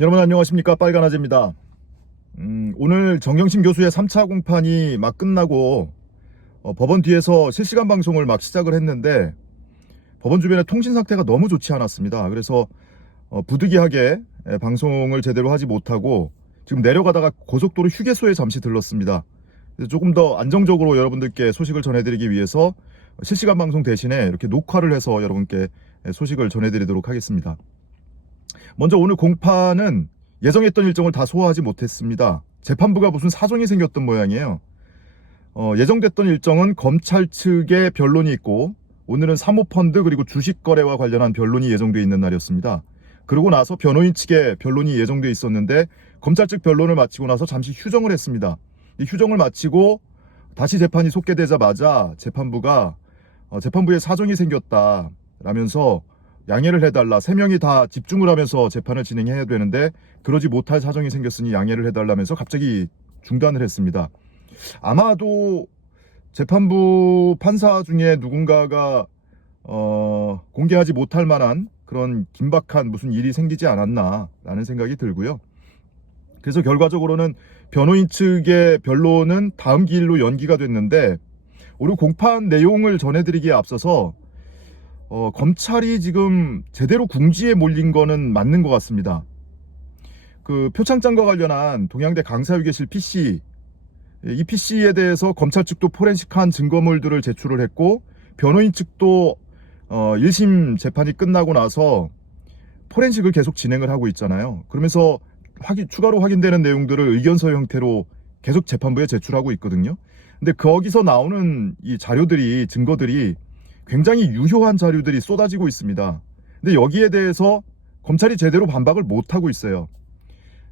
여러분 안녕하십니까, 빨간아재입니다. 오늘 정경심 교수의 3차 공판이 막 끝나고 법원 뒤에서 실시간 방송을 막 시작을 했는데 법원 주변의 통신 상태가 너무 좋지 않았습니다. 그래서 부득이하게 방송을 제대로 하지 못하고 지금 내려가다가 고속도로 휴게소에 잠시 들렀습니다. 조금 더 안정적으로 여러분들께 소식을 전해드리기 위해서 실시간 방송 대신에 이렇게 녹화를 해서 여러분께 소식을 전해드리도록 하겠습니다. 먼저 오늘 공판은 예정했던 일정을 다 소화하지 못했습니다. 재판부가 무슨 사정이 생겼던 모양이에요. 예정됐던 일정은 검찰 측의 변론이 있고 오늘은 사모펀드 그리고 주식거래와 관련한 변론이 예정되어 있는 날이었습니다. 그러고 나서 변호인 측의 변론이 예정되어 있었는데 검찰 측 변론을 마치고 나서 잠시 휴정을 했습니다. 이 휴정을 마치고 다시 재판이 속개되자마자 재판부에 사정이 생겼다라면서 양해를 해달라, 3명이 다 집중을 하면서 재판을 진행해야 되는데 그러지 못할 사정이 생겼으니 양해를 해달라면서 갑자기 중단을 했습니다. 아마도 재판부 판사 중에 누군가가 공개하지 못할 만한 그런 긴박한 무슨 일이 생기지 않았나라는 생각이 들고요. 그래서 결과적으로는 변호인 측의 변론은 다음 기일로 연기가 됐는데 오늘 공판 내용을 전해드리기에 앞서서 검찰이 지금 제대로 궁지에 몰린 거는 맞는 것 같습니다. 그 표창장과 관련한 동양대 강사유계실 PC, 이 PC에 대해서 검찰 측도 포렌식한 증거물들을 제출을 했고 변호인 측도 1심 재판이 끝나고 나서 포렌식을 계속 진행을 하고 있잖아요. 그러면서 추가로 확인되는 내용들을 의견서 형태로 계속 재판부에 제출하고 있거든요. 근데 거기서 나오는 이 증거들이 굉장히 유효한 자료들이 쏟아지고 있습니다. 근데 여기에 대해서 검찰이 제대로 반박을 못하고 있어요.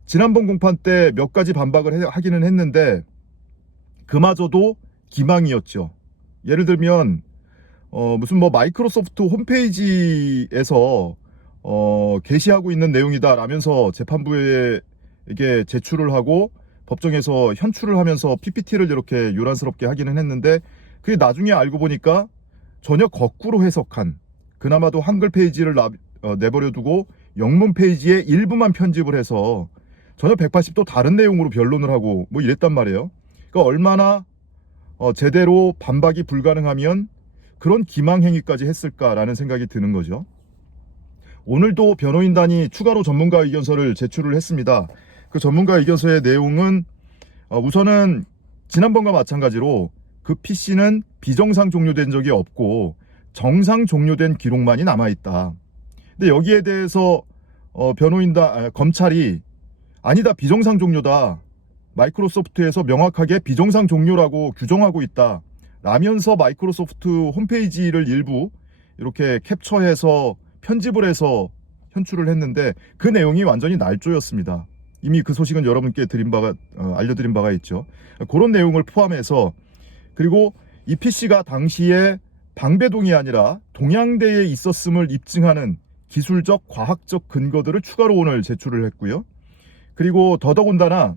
지난번 공판 때 몇 가지 반박을 하기는 했는데 그마저도 기망이었죠. 예를 들면 무슨 마이크로소프트 홈페이지에서 게시하고 있는 내용이다 라면서 재판부에 이게 제출을 하고 법정에서 현출을 하면서 PPT를 이렇게 요란스럽게 하기는 했는데 그게 나중에 알고 보니까 전혀 거꾸로 해석한, 그나마도 한글 페이지를 내버려 두고 영문 페이지의 일부만 편집을 해서 전혀 180도 다른 내용으로 변론을 하고 뭐 이랬단 말이에요. 그러니까 얼마나 제대로 반박이 불가능하면 그런 기망행위까지 했을까라는 생각이 드는 거죠. 오늘도 변호인단이 추가로 전문가 의견서를 제출을 했습니다. 그 전문가 의견서의 내용은 우선은 지난번과 마찬가지로 그 PC는 비정상 종료된 적이 없고 정상 종료된 기록만이 남아있다. 근데 여기에 대해서 검찰이 아니다, 비정상 종료다, 마이크로소프트에서 명확하게 비정상 종료라고 규정하고 있다 라면서 마이크로소프트 홈페이지를 일부 이렇게 캡처해서 편집을 해서 현출을 했는데 그 내용이 완전히 날조였습니다. 이미 그 소식은 여러분께 알려드린 바가 있죠. 그런 내용을 포함해서, 그리고 이 PC가 당시에 방배동이 아니라 동양대에 있었음을 입증하는 기술적, 과학적 근거들을 추가로 오늘 제출을 했고요. 그리고 더더군다나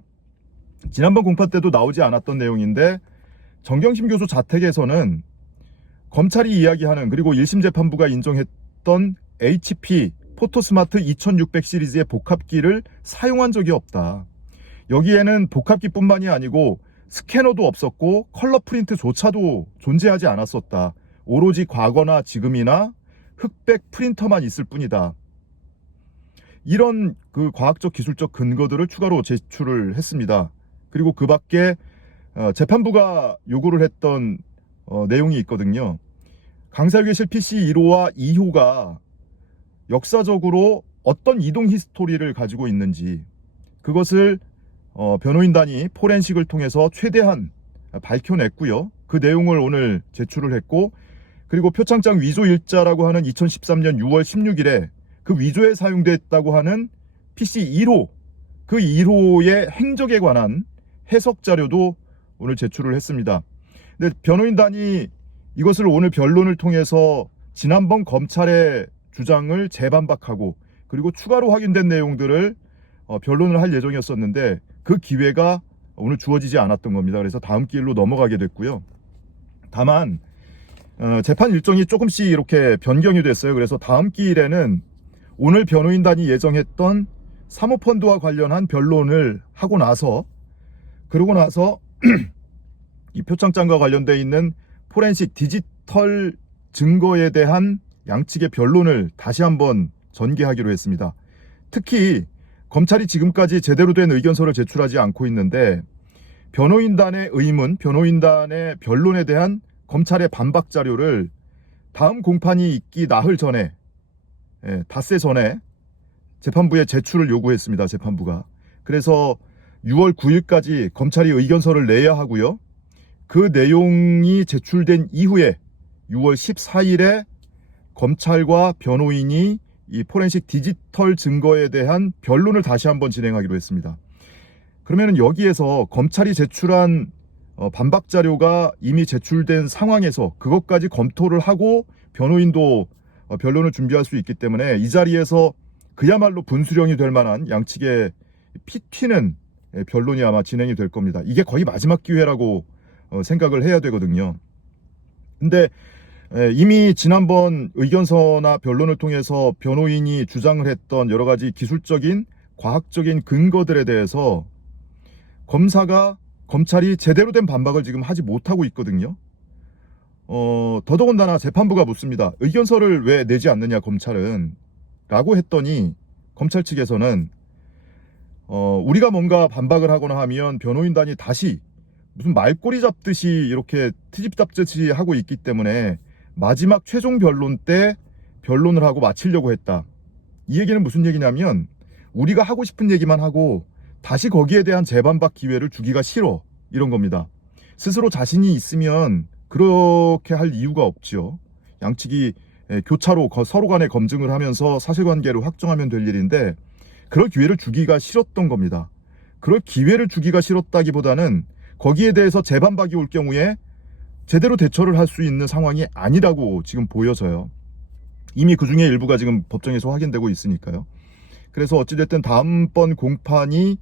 지난번 공판 때도 나오지 않았던 내용인데 정경심 교수 자택에서는 검찰이 이야기하는, 그리고 1심 재판부가 인정했던 HP 포토스마트 2600 시리즈의 복합기를 사용한 적이 없다. 여기에는 복합기뿐만이 아니고 스캐너도 없었고 컬러 프린트조차도 존재하지 않았었다. 오로지 과거나 지금이나 흑백 프린터만 있을 뿐이다. 이런 그 과학적 기술적 근거들을 추가로 제출을 했습니다. 그리고 그 밖에 재판부가 요구를 했던 내용이 있거든요. 강사유계실 PC 1호와 2호가 역사적으로 어떤 이동 히스토리를 가지고 있는지, 그것을 변호인단이 포렌식을 통해서 최대한 밝혀냈고요. 그 내용을 오늘 제출을 했고, 그리고 표창장 위조 일자라고 하는 2013년 6월 16일에 그 위조에 사용됐다고 하는 PC 1호, 그 1호의 행적에 관한 해석 자료도 오늘 제출을 했습니다. 근데 변호인단이 이것을 오늘 변론을 통해서 지난번 검찰의 주장을 재반박하고 그리고 추가로 확인된 내용들을 변론을 할 예정이었었는데 그 기회가 오늘 주어지지 않았던 겁니다. 그래서 다음 기일로 넘어가게 됐고요. 다만 재판 일정이 조금씩 이렇게 변경이 됐어요. 그래서 다음 기일에는 오늘 변호인단이 예정했던 사모펀드와 관련한 변론을 하고 나서, 그러고 나서 이 표창장과 관련되어 있는 포렌식 디지털 증거에 대한 양측의 변론을 다시 한번 전개하기로 했습니다. 특히 검찰이 지금까지 제대로 된 의견서를 제출하지 않고 있는데, 변호인단의 의문, 변호인단의 변론에 대한 검찰의 반박 자료를 다음 공판이 있기 나흘 전에, 닷새 전에 재판부에 제출을 요구했습니다. 재판부가. 그래서 6월 9일까지 검찰이 의견서를 내야 하고요. 그 내용이 제출된 이후에 6월 14일에 검찰과 변호인이 이 포렌식 디지털 증거에 대한 변론을 다시 한번 진행하기로 했습니다. 그러면 여기에서 검찰이 제출한 반박 자료가 이미 제출된 상황에서 그것까지 검토를 하고 변호인도 변론을 준비할 수 있기 때문에 이 자리에서 그야말로 분수령이 될 만한 양측의 피 튀는 변론이 아마 진행이 될 겁니다. 이게 거의 마지막 기회라고 생각을 해야 되거든요. 근데 이미 지난번 의견서나 변론을 통해서 변호인이 주장을 했던 여러 가지 기술적인 과학적인 근거들에 대해서 검찰이 제대로 된 반박을 지금 하지 못하고 있거든요. 더더군다나 재판부가 묻습니다. 의견서를 왜 내지 않느냐 검찰은 라고 했더니 검찰 측에서는 우리가 뭔가 반박을 하거나 하면 변호인단이 다시 무슨 말꼬리 잡듯이 이렇게 트집 잡듯이 하고 있기 때문에 마지막 최종 변론 때 변론을 하고 마치려고 했다. 이 얘기는 무슨 얘기냐면 우리가 하고 싶은 얘기만 하고 다시 거기에 대한 재반박 기회를 주기가 싫어, 이런 겁니다. 스스로 자신이 있으면 그렇게 할 이유가 없죠. 양측이 교차로 서로 간에 검증을 하면서 사실관계를 확정하면 될 일인데 그럴 기회를 주기가 싫었던 겁니다. 그럴 기회를 주기가 싫었다기보다는 거기에 대해서 재반박이 올 경우에 제대로 대처를 할 수 있는 상황이 아니라고 지금 보여져요. 이미 그중에 일부가 지금 법정에서 확인되고 있으니까요. 그래서 어찌됐든 다음번 공판이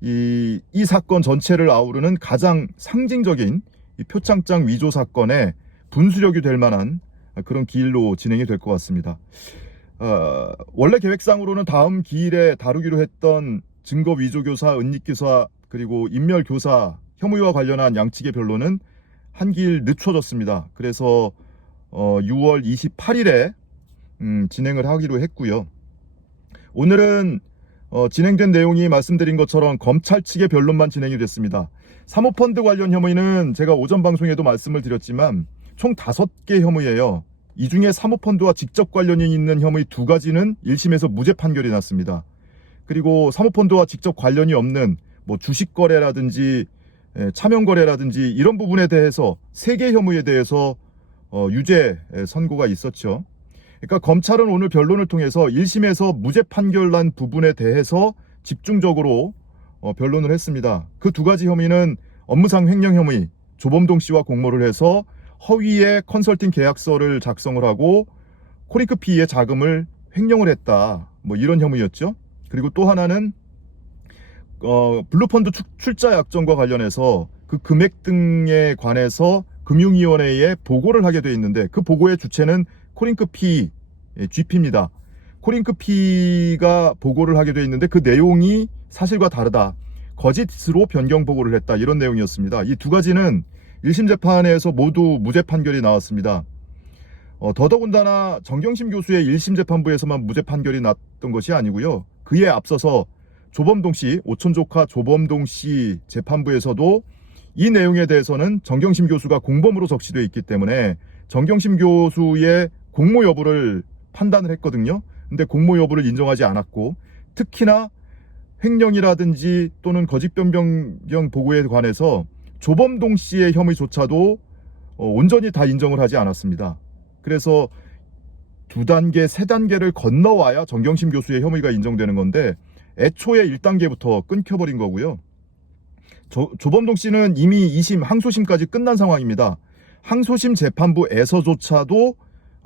이 사건 전체를 아우르는 가장 상징적인 이 표창장 위조 사건의 분수령이 될 만한 그런 기일로 진행이 될 것 같습니다. 원래 계획상으로는 다음 기일에 다루기로 했던 증거 위조 교사, 은닉 교사, 그리고 인멸 교사 혐의와 관련한 양측의 변론은 한 기일 늦춰졌습니다. 그래서 6월 28일에 진행을 하기로 했고요. 오늘은 진행된 내용이 말씀드린 것처럼 검찰 측의 변론만 진행이 됐습니다. 사모펀드 관련 혐의는 제가 오전 방송에도 말씀을 드렸지만 총 5개 혐의예요. 이 중에 사모펀드와 직접 관련이 있는 혐의 2가지는 1심에서 무죄 판결이 났습니다. 그리고 사모펀드와 직접 관련이 없는 뭐 주식 거래라든지 차명 거래라든지 이런 부분에 대해서 3개 혐의에 대해서 유죄 선고가 있었죠. 그러니까 검찰은 오늘 변론을 통해서 1심에서 무죄 판결 난 부분에 대해서 집중적으로 변론을 했습니다. 그 2가지 혐의는 업무상 횡령 혐의, 조범동 씨와 공모를 해서 허위의 컨설팅 계약서를 작성을 하고 코링크 P의 자금을 횡령을 했다, 뭐 이런 혐의였죠. 그리고 또 하나는 블루펀드 출자 약정과 관련해서 그 금액 등에 관해서 금융위원회에 보고를 하게 돼 있는데 그 보고의 주체는 코링크 P, GP입니다. 코링크 P가 보고를 하게 돼 있는데 그 내용이 사실과 다르다, 거짓으로 변경 보고를 했다, 이런 내용이었습니다. 이 2가지는 1심 재판에서 모두 무죄 판결이 나왔습니다. 더더군다나 정경심 교수의 1심 재판부에서만 무죄 판결이 났던 것이 아니고요. 그에 앞서서 조범동 씨, 오촌 조카 조범동 씨 재판부에서도 이 내용에 대해서는 정경심 교수가 공범으로 적시되어 있기 때문에 정경심 교수의 공모 여부를 판단을 했거든요. 근데 공모 여부를 인정하지 않았고, 특히나 횡령이라든지 또는 거짓 변경 보고에 관해서 조범동 씨의 혐의조차도 온전히 다 인정을 하지 않았습니다. 그래서 2단계, 3단계를 건너와야 정경심 교수의 혐의가 인정되는 건데 애초에 1단계부터 끊겨버린 거고요. 조범동 씨는 이미 2심, 항소심까지 끝난 상황입니다. 항소심 재판부에서조차도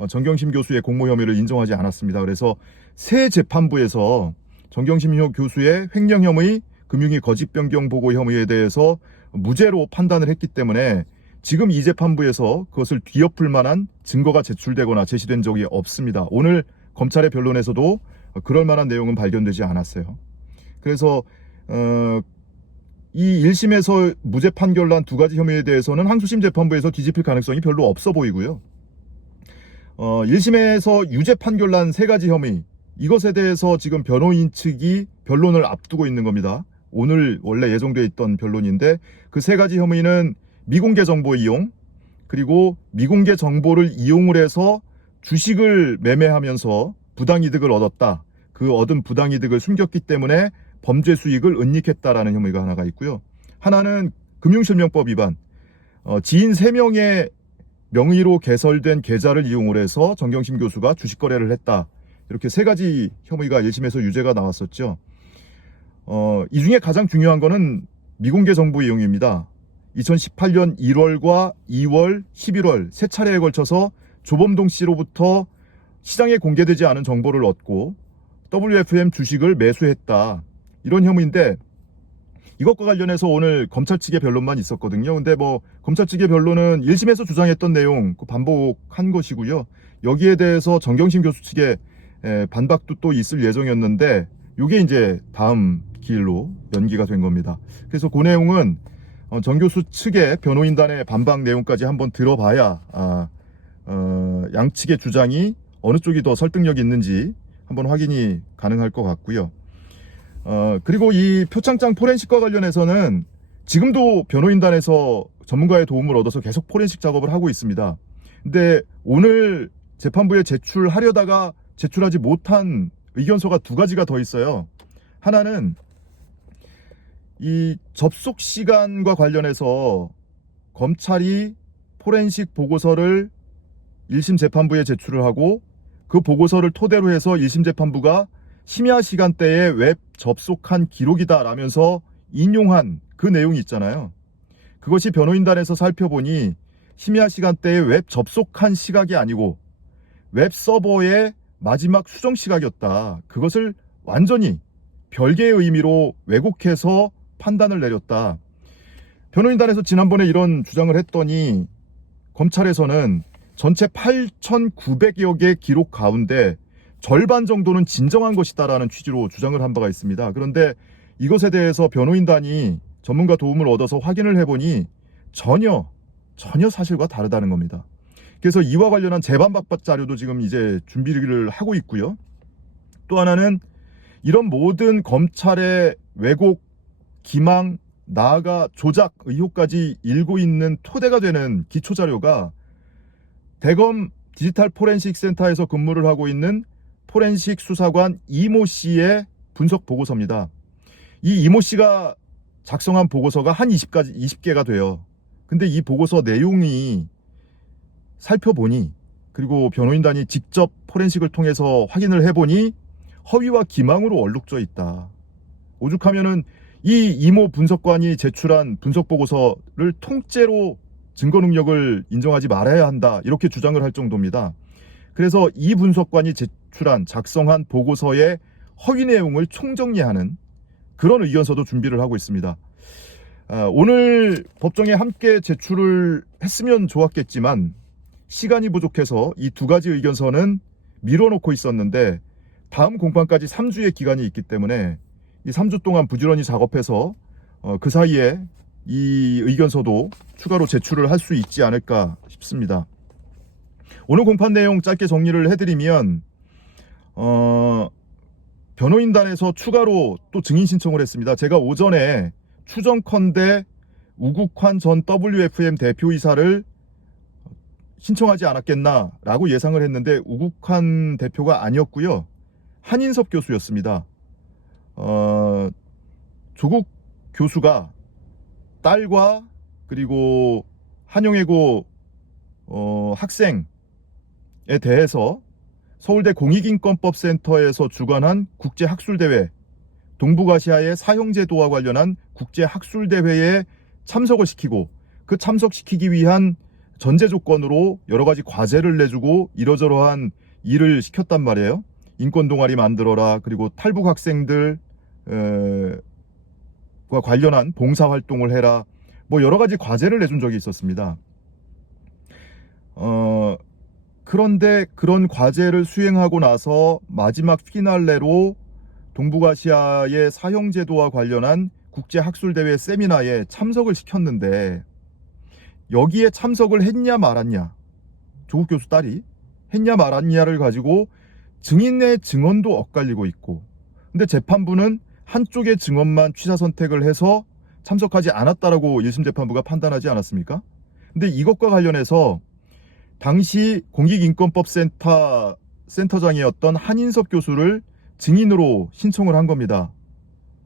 정경심 교수의 공모 혐의를 인정하지 않았습니다. 그래서 새 재판부에서 정경심 교수의 횡령 혐의, 금융위 거짓 변경 보고 혐의에 대해서 무죄로 판단을 했기 때문에 지금 이 재판부에서 그것을 뒤엎을 만한 증거가 제출되거나 제시된 적이 없습니다. 오늘 검찰의 변론에서도 그럴 만한 내용은 발견되지 않았어요. 그래서 이 1심에서 무죄 판결 난 두 가지 혐의에 대해서는 항소심 재판부에서 뒤집힐 가능성이 별로 없어 보이고요. 1심에서 유죄 판결 난 세 가지 혐의, 이것에 대해서 지금 변호인 측이 변론을 앞두고 있는 겁니다. 오늘 원래 예정되어 있던 변론인데 그 세 가지 혐의는 미공개 정보 이용, 그리고 미공개 정보를 이용을 해서 주식을 매매하면서 부당이득을 얻었다. 그 얻은 부당이득을 숨겼기 때문에 범죄 수익을 은닉했다라는 혐의가 하나가 있고요. 하나는 금융실명법 위반, 지인 3명의 명의로 개설된 계좌를 이용을 해서 정경심 교수가 주식 거래를 했다. 이렇게 세 가지 혐의가 1심에서 유죄가 나왔었죠. 이 중에 가장 중요한 거는 미공개 정보 이용입니다. 2018년 1월과 2월, 11월 세 차례에 걸쳐서 조범동 씨로부터 시장에 공개되지 않은 정보를 얻고 WFM 주식을 매수했다. 이런 혐의인데 이것과 관련해서 오늘 검찰 측의 변론만 있었거든요. 근데 검찰 측의 변론은 1심에서 주장했던 내용 반복한 것이고요. 여기에 대해서 정경심 교수 측의 반박도 또 있을 예정이었는데 이게 이제 다음 기일로 연기가 된 겁니다. 그래서 그 내용은 정 교수 측의 변호인단의 반박 내용까지 한번 들어봐야 양측의 주장이 어느 쪽이 더 설득력이 있는지 한번 확인이 가능할 것 같고요. 그리고 이 표창장 포렌식과 관련해서는 지금도 변호인단에서 전문가의 도움을 얻어서 계속 포렌식 작업을 하고 있습니다. 근데 오늘 재판부에 제출하려다가 제출하지 못한 의견서가 두 가지가 더 있어요. 하나는 이 접속 시간과 관련해서 검찰이 포렌식 보고서를 1심 재판부에 제출을 하고 그 보고서를 토대로 해서 1심 재판부가 심야 시간대에 웹 접속한 기록이다 라면서 인용한 그 내용이 있잖아요. 그것이 변호인단에서 살펴보니 심야 시간대에 웹 접속한 시각이 아니고 웹 서버의 마지막 수정 시각이었다. 그것을 완전히 별개의 의미로 왜곡해서 판단을 내렸다. 변호인단에서 지난번에 이런 주장을 했더니 검찰에서는 전체 8,900여 개 기록 가운데 절반 정도는 진정한 것이다라는 취지로 주장을 한 바가 있습니다. 그런데 이것에 대해서 변호인단이 전문가 도움을 얻어서 확인을 해보니 전혀 사실과 다르다는 겁니다. 그래서 이와 관련한 재반박 자료도 지금 이제 준비를 하고 있고요. 또 하나는 이런 모든 검찰의 왜곡, 기망, 나아가 조작 의혹까지 일고 있는 토대가 되는 기초자료가 대검 디지털 포렌식 센터에서 근무를 하고 있는 포렌식 수사관 이모 씨의 분석 보고서입니다. 이 이모 씨가 작성한 보고서가 한 20개가 돼요. 근데 이 보고서 내용이 살펴보니, 그리고 변호인단이 직접 포렌식을 통해서 확인을 해보니 허위와 기망으로 얼룩져 있다. 오죽하면은 이 이모 분석관이 제출한 분석 보고서를 통째로 증거 능력을 인정하지 말아야 한다, 이렇게 주장을 할 정도입니다. 그래서 이 분석관이 작성한 보고서의 허위 내용을 총정리하는 그런 의견서도 준비를 하고 있습니다. 오늘 법정에 함께 제출을 했으면 좋았겠지만 시간이 부족해서 이 두 가지 의견서는 미뤄놓고 있었는데 다음 공판까지 3주의 기간이 있기 때문에 이 3주 동안 부지런히 작업해서 그 사이에 이 의견서도 추가로 제출을 할 수 있지 않을까 싶습니다. 오늘 공판 내용 짧게 정리를 해드리면 변호인단에서 추가로 또 증인 신청을 했습니다. 제가 오전에 추정컨대 우국환 전 WFM 대표이사를 신청하지 않았겠나라고 예상을 했는데 우국환 대표가 아니었고요. 한인섭 교수였습니다. 조국 교수가 딸과 그리고 한영애고 학생에 대해서 서울대 공익인권법센터에서 주관한 국제학술대회, 동북아시아의 사형제도와 관련한 국제학술대회에 참석을 시키고 그 참석시키기 위한 전제 조건으로 여러 가지 과제를 내주고 이러저러한 일을 시켰단 말이에요. 인권 동아리 만들어라, 그리고 탈북 학생들 과 관련한 봉사활동을 해라, 여러 가지 과제를 내준 적이 있었습니다. 그런데 그런 과제를 수행하고 나서 마지막 피날레로 동북아시아의 사형제도와 관련한 국제학술대회 세미나에 참석을 시켰는데 여기에 참석을 했냐 말았냐, 조국 교수 딸이 했냐 말았냐를 가지고 증인의 증언도 엇갈리고 있고, 근데 재판부는 한쪽의 증언만 취사 선택을 해서 참석하지 않았다라고 1심 재판부가 판단하지 않았습니까? 근데 이것과 관련해서 당시 공익인권법 센터장이었던 한인섭 교수를 증인으로 신청을 한 겁니다.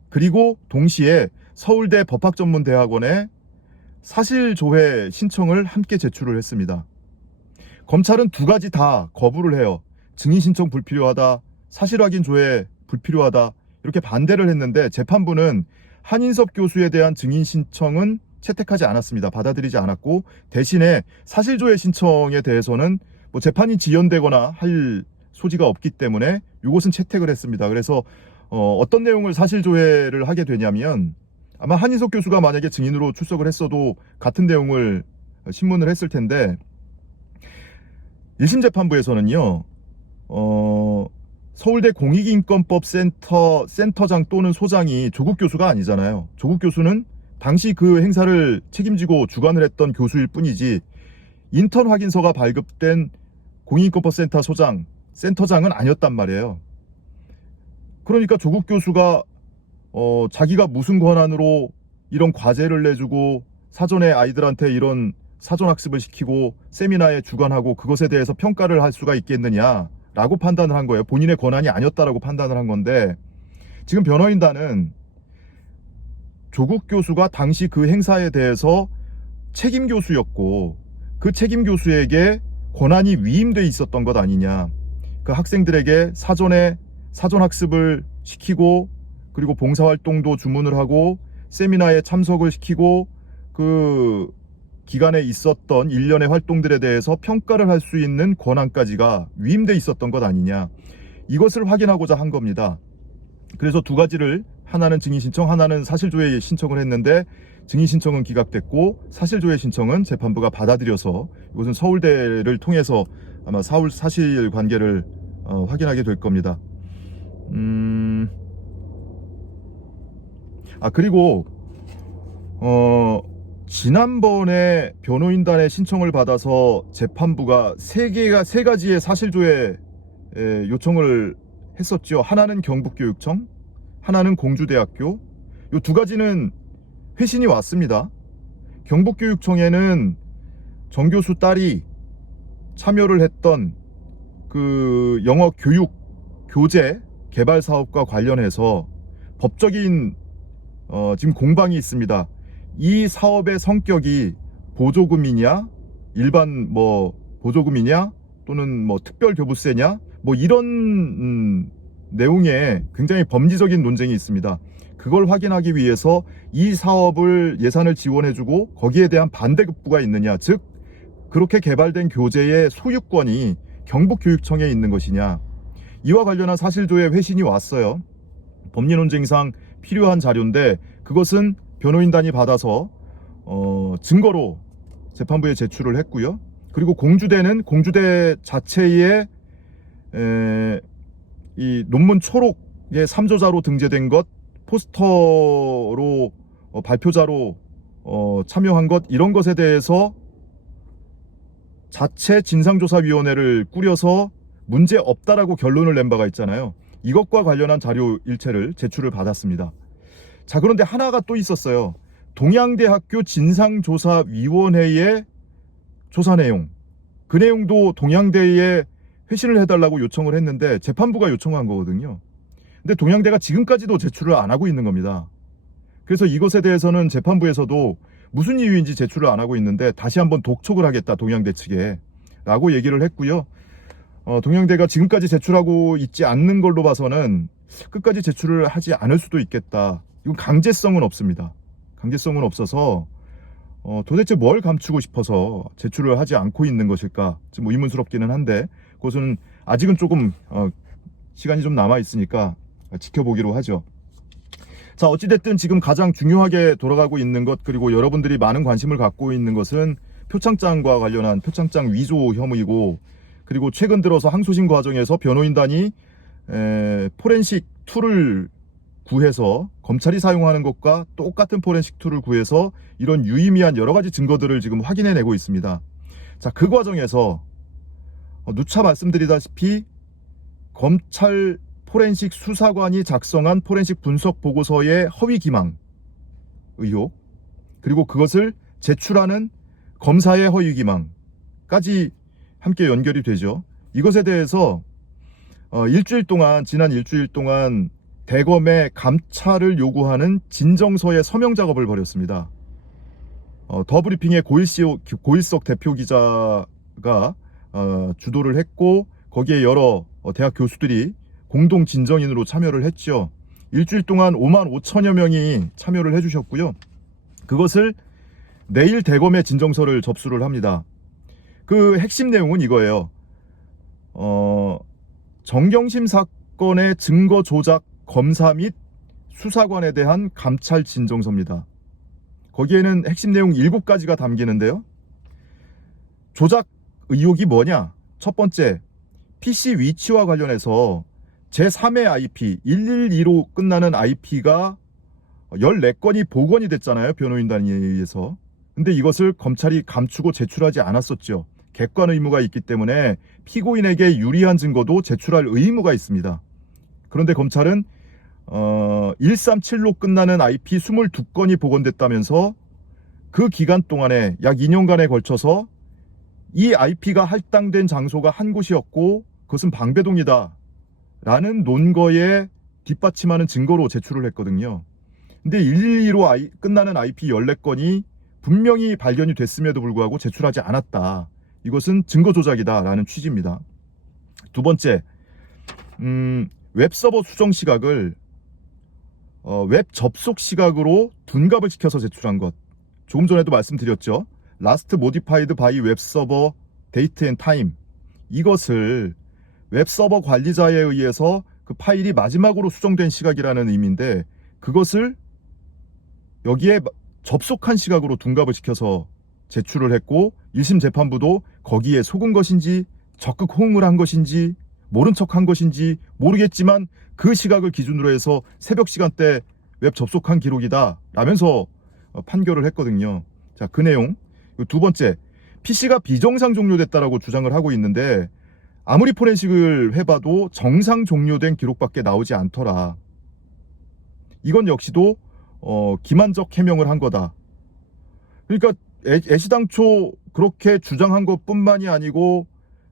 그리고 동시에 서울대 법학전문대학원에 사실조회 신청을 함께 제출을 했습니다. 검찰은 두 가지 다 거부를 해요. 증인 신청 불필요하다, 사실 확인 조회 불필요하다, 이렇게 반대를 했는데 재판부는 한인섭 교수에 대한 증인 신청은 채택하지 않았습니다. 받아들이지 않았고, 대신에 사실조회 신청에 대해서는 뭐 재판이 지연되거나 할 소지가 없기 때문에 이것은 채택을 했습니다. 그래서 어떤 내용을 사실조회를 하게 되냐면, 아마 한인섭 교수가 만약에 증인으로 출석을 했어도 같은 내용을 신문을 했을 텐데, 1심 재판부에서는요, 서울대 공익인권법 센터장 또는 소장이 조국 교수가 아니잖아요. 조국 교수는 당시 그 행사를 책임지고 주관을 했던 교수일 뿐이지, 인턴 확인서가 발급된 공익인권법 센터장은 아니었단 말이에요. 그러니까 조국 교수가 자기가 무슨 권한으로 이런 과제를 내주고 사전에 아이들한테 이런 사전학습을 시키고 세미나에 주관하고 그것에 대해서 평가를 할 수가 있겠느냐라고 판단을 한 거예요. 본인의 권한이 아니었다라고 판단을 한 건데, 지금 변호인단은 조국 교수가 당시 그 행사에 대해서 책임 교수였고 그 책임 교수에게 권한이 위임돼 있었던 것 아니냐, 그 학생들에게 사전에 사전학습을 시키고 그리고 봉사활동도 주문을 하고 세미나에 참석을 시키고 그 기간에 있었던 일련의 활동들에 대해서 평가를 할 수 있는 권한까지가 위임돼 있었던 것 아니냐, 이것을 확인하고자 한 겁니다. 그래서 두 가지를, 하나는 증인 신청, 하나는 사실조회 신청을 했는데, 증인 신청은 기각됐고 사실조회 신청은 재판부가 받아들여서 이것은 서울대를 통해서 아마 사실관계를 확인하게 될 겁니다. 그리고 지난번에 변호인단의 신청을 받아서 재판부가 세 가지의 사실조회 요청을 했었죠. 하나는 경북교육청, 하나는 공주대학교. 이 두 가지는 회신이 왔습니다. 경북교육청에는 정 교수 딸이 참여를 했던 그 영어 교육 교재 개발 사업과 관련해서 법적인 지금 공방이 있습니다. 이 사업의 성격이 보조금이냐, 일반 보조금이냐, 또는 특별 교부세냐, 이런 내용에 굉장히 범지적인 논쟁이 있습니다. 그걸 확인하기 위해서 이 사업을 예산을 지원해주고 거기에 대한 반대급부가 있느냐, 즉 그렇게 개발된 교재의 소유권이 경북교육청에 있는 것이냐, 이와 관련한 사실조회 회신이 왔어요. 법리 논쟁상 필요한 자료인데 그것은 변호인단이 받아서 증거로 재판부에 제출을 했고요. 그리고 공주대는 공주대 자체의 이 논문 초록의 3조자로 등재된 것, 포스터로 발표자로 참여한 것, 이런 것에 대해서 자체 진상조사위원회를 꾸려서 문제 없다라고 결론을 낸 바가 있잖아요. 이것과 관련한 자료 일체를 제출을 받았습니다. 자, 그런데 하나가 또 있었어요. 동양대학교 진상조사위원회의 조사 내용, 그 내용도 동양대에 회신을 해달라고 요청을 했는데 재판부가 요청한 거거든요. 근데 동양대가 지금까지도 제출을 안 하고 있는 겁니다. 그래서 이것에 대해서는 재판부에서도 무슨 이유인지 제출을 안 하고 있는데 다시 한번 독촉을 하겠다, 동양대 측에 라고 얘기를 했고요. 동양대가 지금까지 제출하고 있지 않는 걸로 봐서는 끝까지 제출을 하지 않을 수도 있겠다. 이건 강제성은 없습니다. 강제성은 없어서 도대체 뭘 감추고 싶어서 제출을 하지 않고 있는 것일까, 좀 의문스럽기는 한데 그것은 아직은 조금 시간이 좀 남아 있으니까 지켜보기로 하죠. 자, 어찌됐든 지금 가장 중요하게 돌아가고 있는 것, 그리고 여러분들이 많은 관심을 갖고 있는 것은 표창장과 관련한 표창장 위조 혐의고, 그리고 최근 들어서 항소심 과정에서 변호인단이 포렌식 툴을 구해서 검찰이 사용하는 것과 똑같은 포렌식 툴을 구해서 이런 유의미한 여러 가지 증거들을 지금 확인해내고 있습니다. 자, 그 과정에서 누차 말씀드리다시피 검찰 포렌식 수사관이 작성한 포렌식 분석 보고서의 허위 기망 의혹, 그리고 그것을 제출하는 검사의 허위 기망까지 함께 연결이 되죠. 이것에 대해서 지난 일주일 동안 대검의 감찰을 요구하는 진정서의 서명 작업을 벌였습니다. 더브리핑의 고일석 대표 기자가 주도를 했고, 거기에 여러 대학 교수들이 공동 진정인으로 참여를 했죠. 일주일 동안 5만 5천여 명이 참여를 해주셨고요. 그것을 내일 대검의 진정서를 접수를 합니다. 그 핵심 내용은 이거예요. 정경심 사건의 증거 조작 검사 및 수사관에 대한 감찰 진정서입니다. 거기에는 핵심 내용 7가지가 담기는데요. 조작 의혹이 뭐냐? 첫 번째, PC 위치와 관련해서 제3의 IP, 112로 끝나는 IP가 14건이 복원이 됐잖아요. 변호인단에 의해서. 근데 이것을 검찰이 감추고 제출하지 않았었죠. 객관 의무가 있기 때문에 피고인에게 유리한 증거도 제출할 의무가 있습니다. 그런데 검찰은 137로 끝나는 IP 22건이 복원됐다면서 그 기간 동안에 약 2년간에 걸쳐서 이 IP가 할당된 장소가 한 곳이었고 그것은 방배동이다 라는 논거에 뒷받침하는 증거로 제출을 했거든요. 근데 112로 끝나는 IP 14건이 분명히 발견이 됐음에도 불구하고 제출하지 않았다. 이것은 증거 조작이다 라는 취지입니다. 두 번째, 웹서버 수정 시각을 웹 접속 시각으로 둔갑을 시켜서 제출한 것. 조금 전에도 말씀드렸죠. Last modified by web server date and time. 이것을 웹서버 관리자에 의해서 그 파일이 마지막으로 수정된 시각이라는 의미인데, 그것을 여기에 접속한 시각으로 둔갑을 시켜서 제출을 했고, 1심 재판부도 거기에 속은 것인지 적극 호응을 한 것인지 모른 척한 것인지 모르겠지만 그 시각을 기준으로 해서 새벽 시간대 웹 접속한 기록이다 라면서 판결을 했거든요. 자, 그 내용. 두 번째, PC가 비정상 종료됐다라고 주장을 하고 있는데 아무리 포렌식을 해봐도 정상 종료된 기록밖에 나오지 않더라. 이건 역시도 기만적 해명을 한 거다. 그러니까 애시당초 그렇게 주장한 것뿐만이 아니고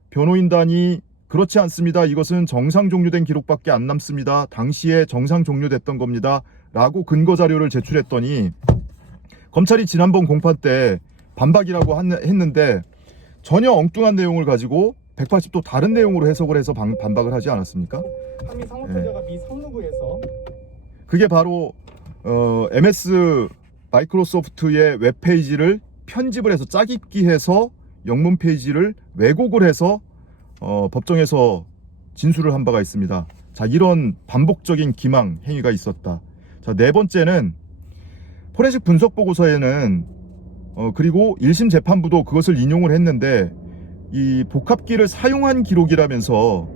변호인단이 그렇지 않습니다. 이것은 정상 종료된 기록밖에 안 남습니다. 당시에 정상 종료됐던 겁니다. 라고 근거 자료를 제출했더니 검찰이 지난번 공판 때 반박이라고 했는데 전혀 엉뚱한 내용을 가지고 180도 다른 내용으로 해석을 해서 반박을 하지 않았습니까? 한미 상호표자가 미 상무부에서 그게 바로 MS 마이크로소프트의 웹페이지를 편집을 해서 짜깁기해서 영문 페이지를 왜곡을 해서 법정에서 진술을 한 바가 있습니다. 자, 이런 반복적인 기망 행위가 있었다. 자, 네 번째는 포렌식 분석 보고서에는 그리고 1심 재판부도 그것을 인용을 했는데 이 복합기를 사용한 기록이라면서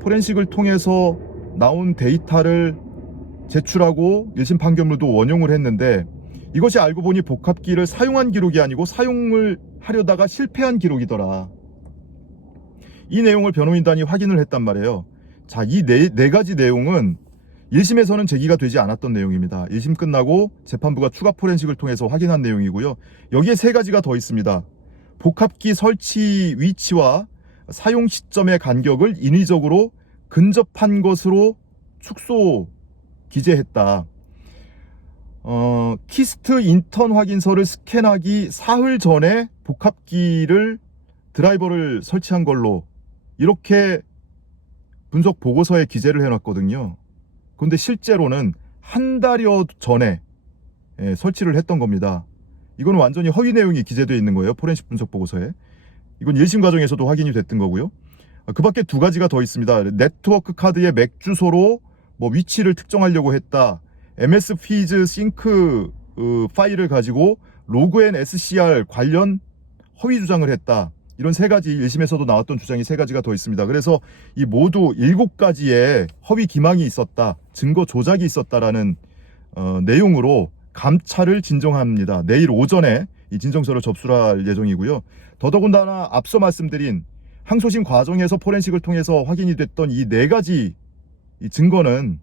포렌식을 통해서 나온 데이터를 제출하고 1심 판결문도 원용을 했는데 이것이 알고 보니 복합기를 사용한 기록이 아니고 사용을 하려다가 실패한 기록이더라. 이 내용을 변호인단이 확인을 했단 말이에요. 자, 이 네 가지 내용은 1심에서는 제기가 되지 않았던 내용입니다. 1심 끝나고 재판부가 추가 포렌식을 통해서 확인한 내용이고요. 여기에 3가지가 더 있습니다. 복합기 설치 위치와 사용 시점의 간격을 인위적으로 근접한 것으로 축소 기재했다. 키스트 인턴 확인서를 스캔하기 사흘 전에 복합기를 드라이버를 설치한 걸로 이렇게 분석 보고서에 기재를 해놨거든요. 그런데 실제로는 한 달여 전에 설치를 했던 겁니다. 이건 완전히 허위 내용이 기재되어 있는 거예요. 포렌식 분석 보고서에. 이건 1심 과정에서도 확인이 됐던 거고요. 그 밖에 2가지가 더 있습니다. 네트워크 카드의 맥 주소로 뭐 위치를 특정하려고 했다. MS 피즈 싱크 파일을 가지고 로그앤 SCR 관련 허위 주장을 했다. 이런 세 가지, 1심에서도 나왔던 주장이 세 가지가 더 있습니다. 그래서 이 모두 7가지의 허위 기망이 있었다, 증거 조작이 있었다라는 내용으로 감찰을 진정합니다. 내일 오전에 이 진정서를 접수를 할 예정이고요. 더더군다나 앞서 말씀드린 항소심 과정에서 포렌식을 통해서 확인이 됐던 이 4가지 이 증거는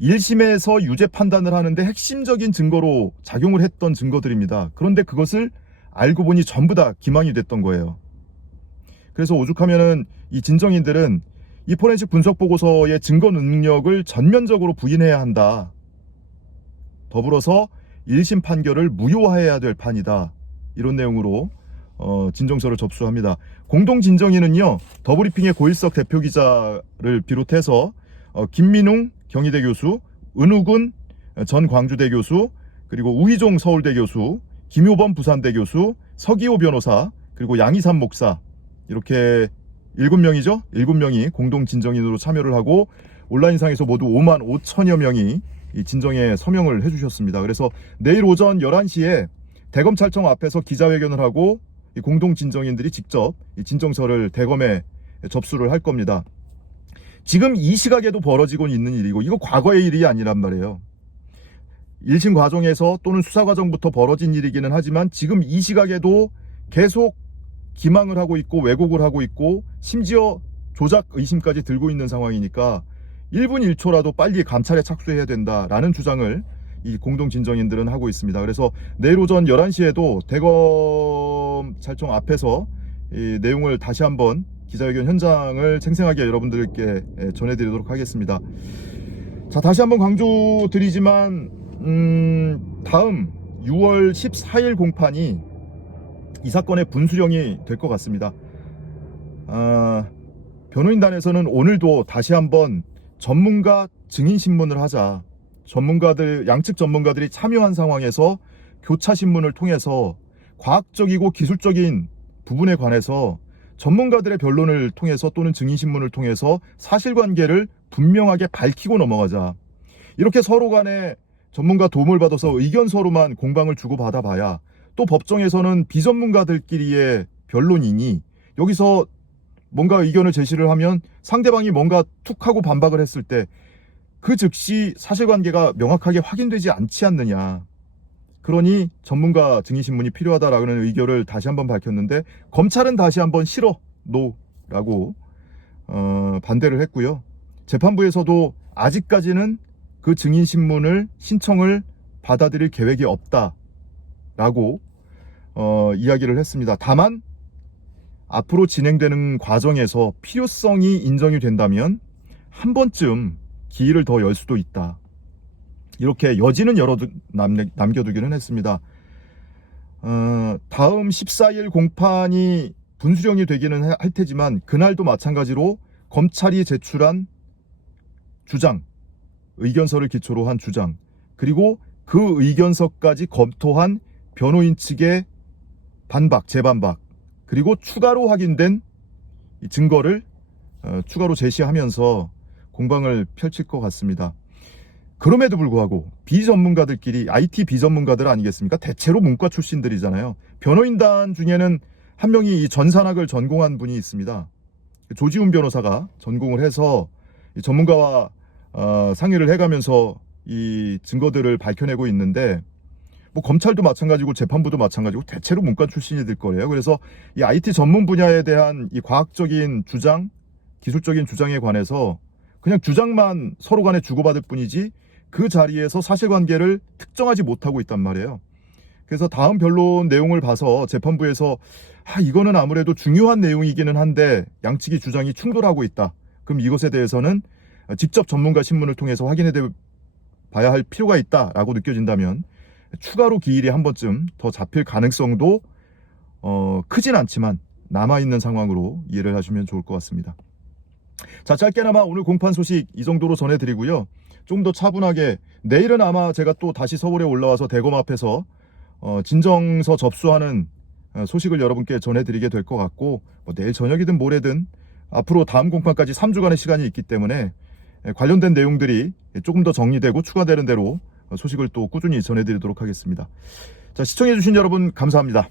1심에서 유죄 판단을 하는데 핵심적인 증거로 작용을 했던 증거들입니다. 그런데 그것을 알고 보니 전부 다 기망이 됐던 거예요. 그래서 오죽하면은 이 진정인들은 이 포렌식 분석 보고서의 증거 능력을 전면적으로 부인해야 한다. 더불어서 1심 판결을 무효화해야 될 판이다. 이런 내용으로 진정서를 접수합니다. 공동 진정인은요, 더브리핑의 고일석 대표기자를 비롯해서 김민웅 경희대 교수, 은우군 전 광주대 교수, 그리고 우희종 서울대 교수, 김효범 부산대 교수, 서기호 변호사, 그리고 양희삼 목사, 이렇게 7명이죠? 7명이 공동 진정인으로 참여를 하고 온라인상에서 모두 5만 5천여 명이 이 진정에 서명을 해주셨습니다. 그래서 내일 오전 11시에 대검찰청 앞에서 기자회견을 하고 이 공동 진정인들이 직접 이 진정서를 대검에 접수를 할 겁니다. 지금 이 시각에도 벌어지고 있는 일이고, 이거 과거의 일이 아니란 말이에요. 1심 과정에서 또는 수사 과정부터 벌어진 일이기는 하지만 지금 이 시각에도 계속 기망을 하고 있고 왜곡을 하고 있고 심지어 조작 의심까지 들고 있는 상황이니까 1분 1초라도 빨리 감찰에 착수해야 된다라는 주장을 이 공동 진정인들은 하고 있습니다. 그래서 내일 오전 11시에도 대검찰청 앞에서 이 내용을 다시 한번 기자회견 현장을 생생하게 여러분들께 전해드리도록 하겠습니다. 자, 다시 한번 강조드리지만 다음 6월 14일 공판이 이 사건의 분수령이 될 것 같습니다. 변호인단에서는 오늘도 다시 한번 전문가 증인 신문을 하자, 양측 전문가들이 참여한 상황에서 교차 신문을 통해서 과학적이고 기술적인 부분에 관해서 전문가들의 변론을 통해서 또는 증인 신문을 통해서 사실관계를 분명하게 밝히고 넘어가자. 이렇게 서로 간에 전문가 도움을 받아서 의견서로만 공방을 주고받아 봐야 또 법정에서는 비전문가들끼리의 변론이니 여기서 뭔가 의견을 제시를 하면 상대방이 뭔가 툭 하고 반박을 했을 때 그 즉시 사실관계가 명확하게 확인되지 않지 않느냐. 그러니 전문가 증인신문이 필요하다라는 의견을 다시 한번 밝혔는데 검찰은 다시 한번 싫어, 노라고 반대를 했고요. 재판부에서도 아직까지는 그 증인신문을 신청을 받아들일 계획이 없다라고 이야기를 했습니다. 다만 앞으로 진행되는 과정에서 필요성이 인정이 된다면 한 번쯤 기회를 더 열 수도 있다. 이렇게 여지는 남겨두기는 했습니다. 다음 14일 공판이 분수령이 되기는 할 테지만 그날도 마찬가지로 검찰이 제출한 주장, 의견서를 기초로 한 주장, 그리고 그 의견서까지 검토한 변호인 측의 반박, 재반박, 그리고 추가로 확인된 증거를 추가로 제시하면서 공방을 펼칠 것 같습니다. 그럼에도 불구하고 비전문가들끼리, IT 비전문가들 아니겠습니까? 대체로 문과 출신들이잖아요. 변호인단 중에는 한 명이 이 전산학을 전공한 분이 있습니다. 조지훈 변호사가 전공을 해서 전문가와 상의를 해가면서 이 증거들을 밝혀내고 있는데, 뭐 검찰도 마찬가지고 재판부도 마찬가지고 대체로 문과 출신이들 거예요. 그래서 이 IT 전문 분야에 대한 이 과학적인 주장, 기술적인 주장에 관해서 그냥 주장만 서로 간에 주고받을 뿐이지 그 자리에서 사실관계를 특정하지 못하고 있단 말이에요. 그래서 다음 변론 내용을 봐서 재판부에서 이거는 아무래도 중요한 내용이기는 한데 양측이 주장이 충돌하고 있다. 그럼 이것에 대해서는 직접 전문가 신문을 통해서 확인해 봐야 할 필요가 있다라고 느껴진다면 추가로 기일이 한 번쯤 더 잡힐 가능성도 크진 않지만 남아있는 상황으로 이해를 하시면 좋을 것 같습니다. 자, 짧게나마 오늘 공판 소식 이 정도로 전해드리고요. 좀 더 차분하게 내일은 아마 제가 또 다시 서울에 올라와서 대검 앞에서 진정서 접수하는 소식을 여러분께 전해드리게 될 것 같고, 뭐 내일 저녁이든 모레든 앞으로 다음 공판까지 3주간의 시간이 있기 때문에 관련된 내용들이 조금 더 정리되고 추가되는 대로 소식을 또 꾸준히 전해드리도록 하겠습니다. 자, 시청해주신 여러분 감사합니다.